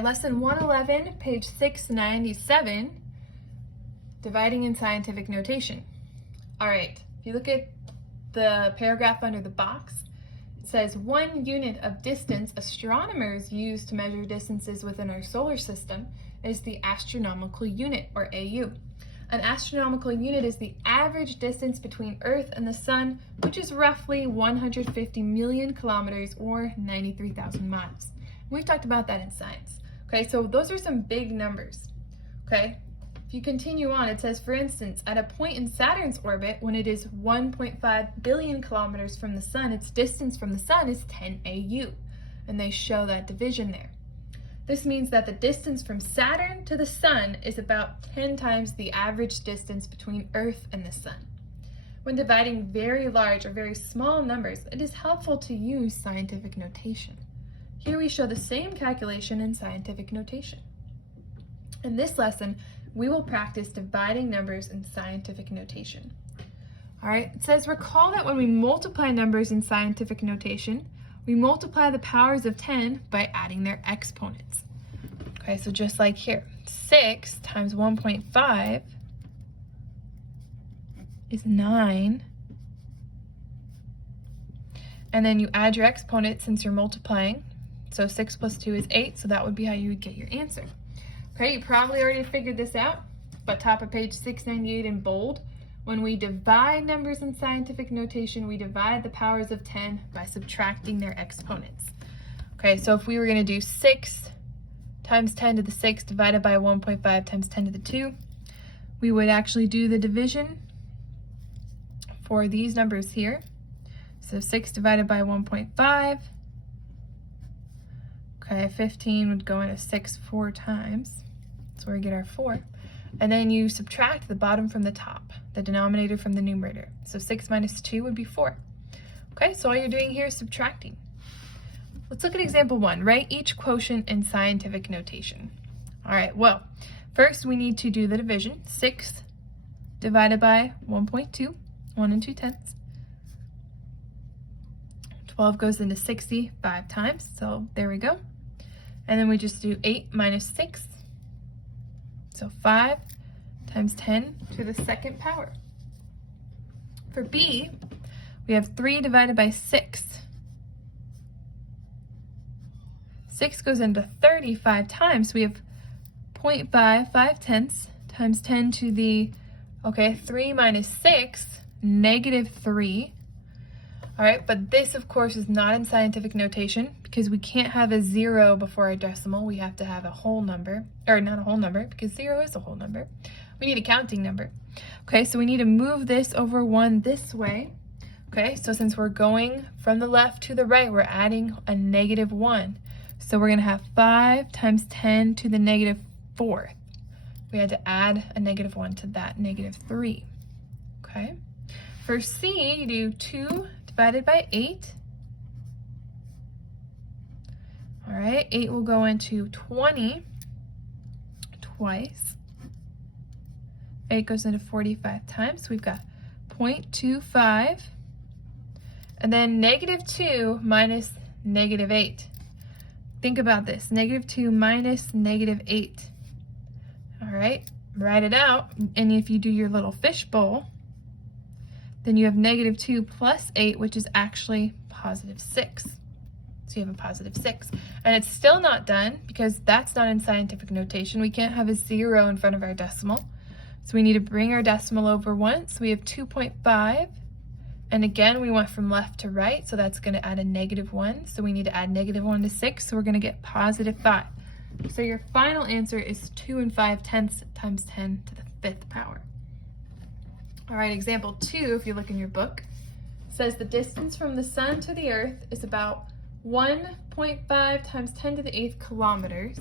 Lesson 111, page 697, dividing in scientific notation. All right, if you look at the paragraph under the box, it says 1 unit of distance astronomers use to measure distances within our solar system is the astronomical unit, or AU. An astronomical unit is the average distance between Earth and the Sun, which is roughly 150 million kilometers or 93,000 miles. We've talked about that in science. Okay, so those are some big numbers. Okay, if you continue on, it says, for instance, at a point in Saturn's orbit, when it is 1.5 billion kilometers from the Sun, its distance from the Sun is 10 AU, and they show that division there. This means that the distance from Saturn to the Sun is about 10 times the average distance between Earth and the Sun. When dividing very large or very small numbers, it is helpful to use scientific notation. Here we show the same calculation in scientific notation. In this lesson, we will practice dividing numbers in scientific notation. All right, it says, recall that when we multiply numbers in scientific notation, we multiply the powers of 10 by adding their exponents. Okay, so just like here, 6 times 1.5 is 9. And then you add your exponent since you're multiplying. So 6 plus 2 is 8, so that would be how you would get your answer. Okay, you probably already figured this out, but top of page 698 in bold, when we divide numbers in scientific notation, we divide the powers of 10 by subtracting their exponents. Okay, so if we were going to do 6 times 10 to the 6 divided by 1.5 times 10 to the 2, we would actually do the division for these numbers here. So 6 divided by 1.5, okay, 15 would go into 6 4 times. That's where we get our 4. And then you subtract the bottom from the top, the denominator from the numerator. So 6 minus 2 would be 4. Okay, so all you're doing here is subtracting. Let's look at example 1. Write each quotient in scientific notation. All right, well, first we need to do the division. 6 divided by 1.2, 1 2/10. 12 goes into 60 5 times, so there we go. And then we just do 8 minus 6. So 5 times 10 to the second power. For B, we have 3 divided by 6. 6 goes into 35 times. So we have 0.5, 5/10 times 10 to the, 3 minus 6, negative 3. All right, but this, of course, is not in scientific notation because we can't have a 0 before our decimal. We have to have a whole number, or not a whole number, because 0 is a whole number. We need a counting number. Okay, so we need to move this over 1 this way. Okay, so since we're going from the left to the right, we're adding a negative 1. So we're going to have 5 times 10 to the negative 4th. We had to add a negative 1 to that, negative 3. Okay, for C, you do 2 divided by 8. All right, 8 will go into 20 twice. 8 goes into 45 times, so we've got 0.25. And then negative 2 minus negative 8. Think about this, negative 2 minus negative 8. All right, write it out, and if you do your little fishbowl, then you have negative 2 plus 8, which is actually positive 6. So you have a positive 6. And it's still not done because that's not in scientific notation. We can't have a 0 in front of our decimal. So we need to bring our decimal over once. We have 2.5. And again, we went from left to right, so that's going to add a negative 1. So we need to add negative 1 to 6, so we're going to get positive 5. So your final answer is 2 5/10 times 10 to the 5th power. All right, example 2, if you look in your book, says the distance from the Sun to the Earth is about 1.5 times 10 to the 8th kilometers.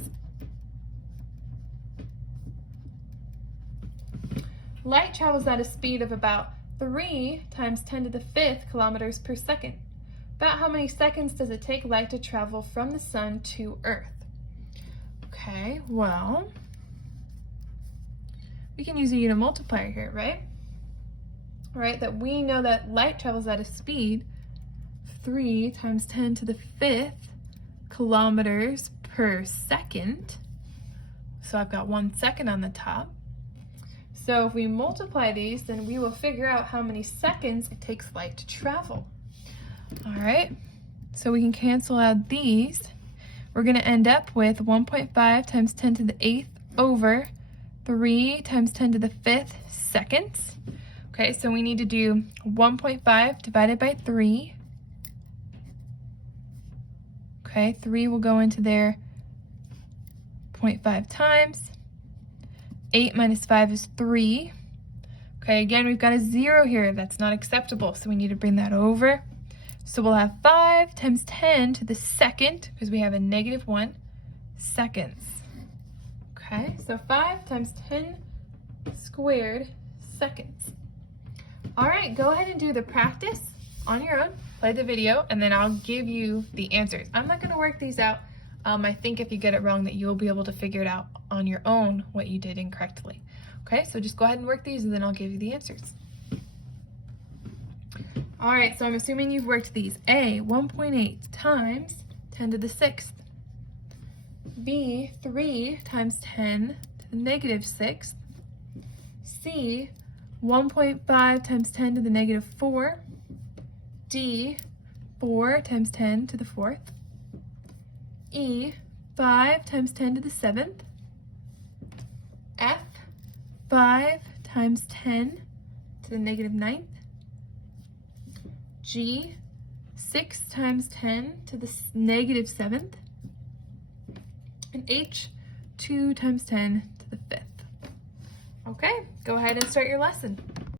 Light travels at a speed of about 3 times 10 to the 5th kilometers per second. About how many seconds does it take light to travel from the Sun to Earth? Okay, well, we can use a unit multiplier here, right? Right, that we know that light travels at a speed 3 times 10 to the 5th kilometers per second. So I've got 1 second on the top. So if we multiply these, then we will figure out how many seconds it takes light to travel. All right, so we can cancel out these. We're going to end up with 1.5 times 10 to the 8th over 3 times 10 to the 5th seconds. Okay, so we need to do 1.5 divided by 3. Okay, 3 will go into there 0.5 times. 8 minus 5 is 3. Okay, again, we've got a 0 here. That's not acceptable, so we need to bring that over. So we'll have 5 times 10 to the second, because we have a -1 seconds. Okay, so 5 times 10 squared seconds. All right, go ahead and do the practice on your own. Play the video, and then I'll give you the answers. I'm not going to work these out. I think if you get it wrong that you'll be able to figure it out on your own what you did incorrectly. Okay, so just go ahead and work these, and then I'll give you the answers. All right, so I'm assuming you've worked these. A, 1.8 times 10 to the 6th. B, 3 times 10 to the -6th. C, 1.5 times 10 to the -4. D, 4 times 10 to the 4th. E, 5 times 10 to the 7th. F, 5 times 10 to the -9th. G, 6 times 10 to the -7th. And H, 2 times 10 to the 5th. Okay, go ahead and start your lesson.